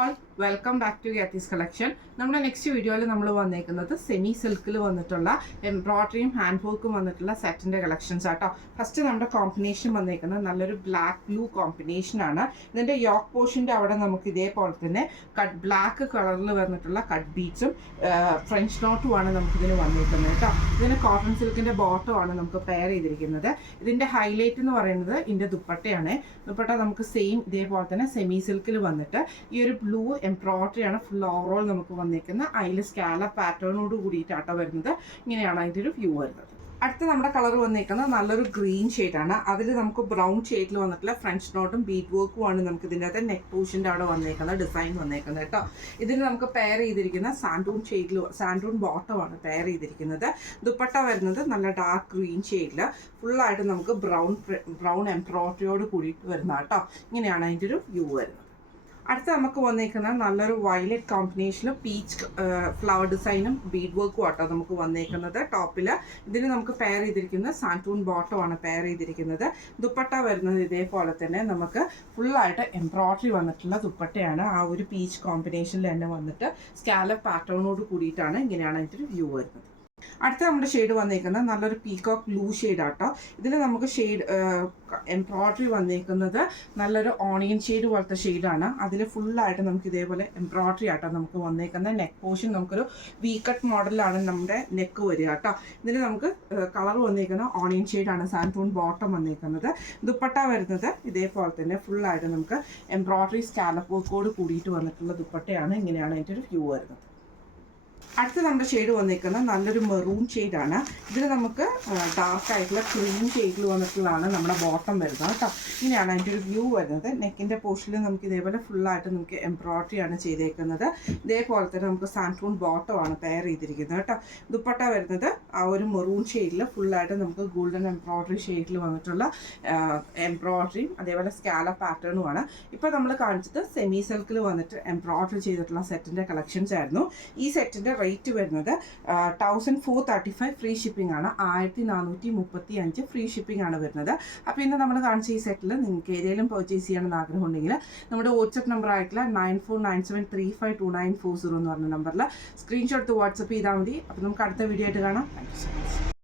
All welcome back to Yathees collection. നമ്മുടെ next വീഡിയോയിൽ നമ്മൾ വന്നേക്കുന്നത് സെമി സിൽക്കിൽ വന്നിട്ടുള്ള എംബ്രോയ്ഡറിയും ഹാൻഡ് വർക്കും വന്നിട്ടുള്ള സെറ്റിൻ്റെ കളക്ഷൻസ് ആട്ടോ. ഫസ്റ്റ് നമ്മുടെ കോമ്പിനേഷൻ വന്നേക്കുന്നത് നല്ലൊരു ബ്ലാക്ക് ബ്ലൂ കോമ്പിനേഷനാണ്. ഇതിൻ്റെ യോക്ക് പോർഷൻ്റെ അവിടെ നമുക്ക് ഇതേപോലെ തന്നെ ബ്ലാക്ക് കളറിൽ വന്നിട്ടുള്ള കട്ട് ബീഡ്സും ഫ്രഞ്ച് നോട്ടുമാണ് നമുക്കിതിന് വന്നേക്കുന്നത് കേട്ടോ. ഇതിന് കോട്ടൺ സിൽക്കിൻ്റെ ബോട്ടമാണ് നമുക്ക് പെയർ ചെയ്തിരിക്കുന്നത്. ഇതിൻ്റെ ഹൈലൈറ്റ് എന്ന് പറയുന്നത് ഇതിൻ്റെ ദുപ്പട്ടയാണ്. ദുപ്പട്ട നമുക്ക് സെയിം ഇതേപോലെ തന്നെ സെമി സിൽക്കിൽ വന്നിട്ട് ഈ ഒരു ബ്ലൂ എംബ്രോയ്ഡറി ആണ് ഫുൾ ഓവറോൾ നമുക്ക് വന്നിരിക്കുന്നത്. അതിൽ സ്കാലപ്പ് പാറ്റേണോട് കൂടിയിട്ടാട്ടോ വരുന്നത്. ഇങ്ങനെയാണ് അതിൻ്റെ ഒരു വ്യൂ വരുന്നത്. അടുത്ത നമ്മുടെ കളർ വന്നിരിക്കുന്നത് നല്ലൊരു ഗ്രീൻ ഷെയ്ഡാണ്. അതിൽ നമുക്ക് ബ്രൗൺ ഷെയ്ഡിൽ വന്നിട്ടുള്ള ഫ്രഞ്ച് നോട്ടും ബീഡ് വർക്കുമാണ് നമുക്ക് ഇതിൻ്റെ അകത്ത് നെക്ക് പോർഷൻ്റെ അവിടെ വന്നേക്കുന്നത് ഡിസൈൻ വന്നേക്കുന്നത് കേട്ടോ. ഇതിന് നമുക്ക് പെയർ ചെയ്തിരിക്കുന്ന സാൻഡൂൺ ബോട്ടമാണ് പെയർ ചെയ്തിരിക്കുന്നത്. ദുപ്പട്ട വരുന്നത് നല്ല ഡാർക്ക് ഗ്രീൻ ഷെയ്ഡിൽ ഫുള്ളായിട്ട് നമുക്ക് ബ്രൗൺ എംബ്രോയ്ഡറിയോട് കൂടിയിട്ട് വരുന്ന കേട്ടോ. ഇങ്ങനെയാണ് അതിൻ്റെ ഒരു വ്യൂ വരുന്നത്. അടുത്ത നമുക്ക് വന്നേക്കുന്നത് നല്ലൊരു വയലറ്റ് കോമ്പിനേഷനിൽ പീച്ച് ഫ്ലവർ ഡിസൈനും ബീഡ് വർക്കും ആട്ടോ നമുക്ക് വന്നേക്കുന്നത്. ടോപ്പിൽ ഇതിന് നമുക്ക് പെയർ ചെയ്തിരിക്കുന്നത് സാൻഡൂൺ ബോട്ടമാണ് പെയർ ചെയ്തിരിക്കുന്നത്. ദുപ്പട്ട വരുന്നത് ഇതേപോലെ തന്നെ നമുക്ക് ഫുള്ളായിട്ട് എംബ്രോയ്ഡറി വന്നിട്ടുള്ള ദുപ്പട്ടയാണ്. ആ ഒരു പീച്ച് കോമ്പിനേഷനിൽ തന്നെ വന്നിട്ട് സ്കാലപ്പ് പാറ്റേണോട് കൂടിയിട്ടാണ്. ഇങ്ങനെയാണ് അതിൻ്റെ ഒരു വ്യൂ വരുന്നത്. അടുത്ത നമ്മുടെ ഷെയ്ഡ് വന്നേക്കുന്നത് നല്ലൊരു പീകോക്ക് ബ്ലൂ ഷെയ്ഡാട്ടോ. ഇതിൽ നമുക്ക് ഷെയ്ഡ് എംബ്രോയ്ഡറി വന്നേക്കുന്നത് നല്ലൊരു ഓണിയൻ ഷെയ്ഡ് പോലത്തെ ഷെയ്ഡാണ്. അതിൽ ഫുള്ളായിട്ട് നമുക്ക് ഇതേപോലെ എംബ്രോയ്ഡറി ആട്ടോ നമുക്ക് വന്നേക്കുന്നത്. നെക്ക് പോർഷൻ നമുക്കൊരു വി കട്ട് മോഡലാണ് നമ്മുടെ നെക്ക് വരിക കേട്ടോ. ഇതിൽ നമുക്ക് കളർ വന്നേക്കുന്ന ഓണിയൻ ഷെയ്ഡാണ്. സാൻഡൂൺ ബോട്ടം വന്നേക്കുന്നത്. ദുപ്പട്ട വരുന്നത് ഇതേപോലെ തന്നെ ഫുള്ളായിട്ട് നമുക്ക് എംബ്രോയ്ഡറി സ്കാലപ്പ് വർക്കോട് കൂടിയിട്ട് വന്നിട്ടുള്ള ദുപ്പട്ടയാണ്. ഇങ്ങനെയാണ് അതിൻ്റെ ഒരു വ്യൂ വരുന്നത്. അടുത്ത നമ്മുടെ ഷെയ്ഡ് വന്നിരിക്കുന്നത് നല്ലൊരു മെറൂൺ ഷെയ്ഡാണ്. ഇതിൽ നമുക്ക് ഡാർക്ക് ആയിട്ടുള്ള ക്രീം ഷെയ്ഡിൽ വന്നിട്ടുള്ളതാണ് നമ്മുടെ ബോട്ടം വരുന്നത് കേട്ടോ. ഇങ്ങനെയാണ് അതിൻ്റെ ഒരു വ്യൂ വരുന്നത്. നെക്കിൻ്റെ പോർഷനിൽ നമുക്ക് ഇതേപോലെ ഫുള്ളായിട്ട് നമുക്ക് എംബ്രോയ്ഡറി ആണ് ചെയ്തേക്കുന്നത്. ഇതേപോലെ തന്നെ നമുക്ക് സാൻഡൂൺ ബോട്ടമാണ് പെയർ ചെയ്തിരിക്കുന്നത് കേട്ടോ. ദുപ്പട്ട വരുന്നത് ആ ഒരു മെറൂൺ ഷെയ്ഡിൽ ഫുള്ളായിട്ട് നമുക്ക് ഗോൾഡൻ എംബ്രോയ്ഡറി ഷെയ്ഡിൽ വന്നിട്ടുള്ള എംബ്രോയ്ഡറിയും അതേപോലെ സ്കാലപ്പ് പാറ്റേണുമാണ്. ഇപ്പോൾ നമ്മൾ കാണിച്ചത് സെമി സിൽക്കിൽ വന്നിട്ട് എംബ്രോയ്ഡറി ചെയ്തിട്ടുള്ള സെറ്റിൻ്റെ കളക്ഷൻസ് ആയിരുന്നു. ഈ സെറ്റിൻ്റെ റേറ്റ് വരുന്നത് 1435 ഫ്രീ ഷിപ്പിംഗ് ആണ്. 1435 ഫ്രീ ഷിപ്പിംഗ് ആണ് വരുന്നത്. അപ്പോൾ ഇന്ന് നമ്മൾ കാണിച്ച ഈ സെറ്റിൽ നിങ്ങൾക്ക് ഏതെങ്കിലും പർച്ചേസ് ചെയ്യണമെന്ന് ആഗ്രഹം ഉണ്ടെങ്കിൽ നമ്മുടെ വാട്സപ്പ് നമ്പർ ആയിട്ടുള്ള 9497352940 എന്ന് പറഞ്ഞ നമ്പറിൽ സ്ക്രീൻഷോട്ട് വാട്സപ്പ് ചെയ്താൽ മതി. അപ്പോൾ നമുക്ക് അടുത്ത വീഡിയോ ആയിട്ട് കാണാം. Thank you so much.